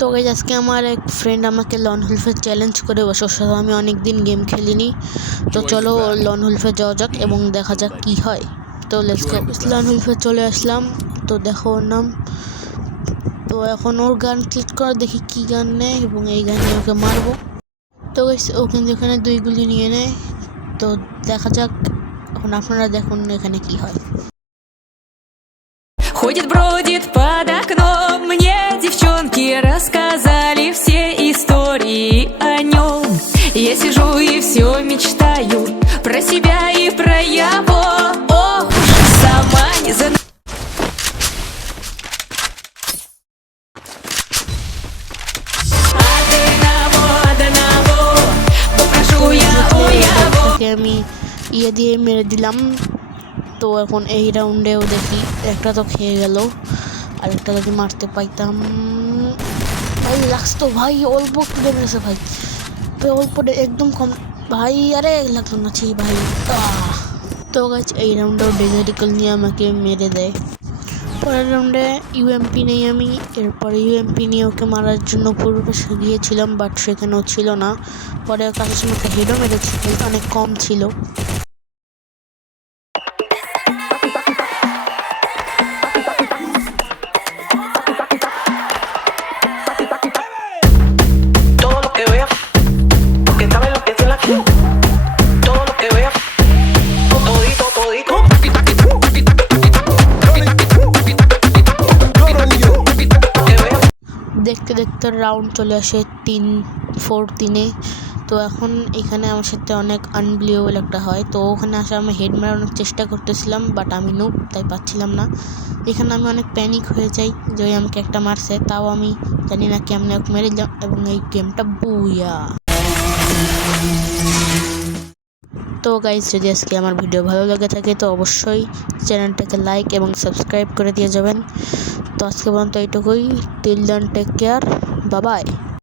তো গাইজ আজকে আমার এক ফ্রেন্ড আমাকে লন উলফে চ্যালেঞ্জ করে বসে, ওর সাথে আমি অনেক দিন গেম খেলিনি। তো চলো লন উলফে যাওয়া যাক এবং দেখা যাক কি হয়। তো লেটস গো। লন উলফে চলে আসলাম। তো দেখো ওর নাম। তো এখন ওর গান ক্লিক করে দেখি কি গান নেয় এবং এই গানে ওকে মারবো। তো গাইজ ও কিন্তু এখানে 2 গুলি নিয়ে নেয়। তো দেখা যাক, এখন আপনারা দেখুন এখানে কি হয়। Ходит, бродит под окном, мне девчонки рассказали все истории о нем. Я сижу и все мечтаю про себя и про его. Ох, сама не знаю. Одного попрошу я у его. আমি ইয়ে দিয়ে মেরে দিলাম। তো এখন এই রাউন্ডেও দেখি একটা তো খেয়ে গেল, আর একটা যদি মারতে পাইতাম। ভাই লাগছে তো ভাই, অল্প একটু মেরেছে ভাই, অল্প একদম কম ভাই। আরে লাগলো না ছি ভাই। তো গাছ এই রাউন্ডেও ডেজার্টিক্যাল নিয়ে আমাকে মেরে দেয়। পরের রাউন্ডে ইউএমপি নেই আমি। এরপরে ইউএমপি নিয়ে ওকে মারার জন্য পূর্বে গিয়েছিলাম, বাট সেখানেও ছিল না। পরে কাছে সময় একটা হেডও মেরেছি, অনেক কম ছিল। দেখতে দেখতে রাউন্ড চলে আসে 3-4-3-এ। তো এখন এখানে আমার সাথে অনেক আনবিলিভেবল একটা হয়। তো ওখানে আসে আমি হেড মারানোর চেষ্টা করতেছিলাম, বাট আমি নুব, তাই পাচ্ছিলাম না। এখানে আমি অনেক প্যানিক হয়ে যাই যে ওই আমাকে একটা মারছে, তাও আমি জানি না কেমনে ওকে মেরে দিলাম এবং এই গেমটা বুইয়া। তো গাইজ, যদি আজকে আমার ভিডিও ভালো লেগে থাকে তো অবশ্যই চ্যানেলটাকে লাইক এবং সাবস্ক্রাইব করে দিয়ে যাবেন। তো আজকে পর্যন্ত এইটুকুই। Till then, take care, bye by.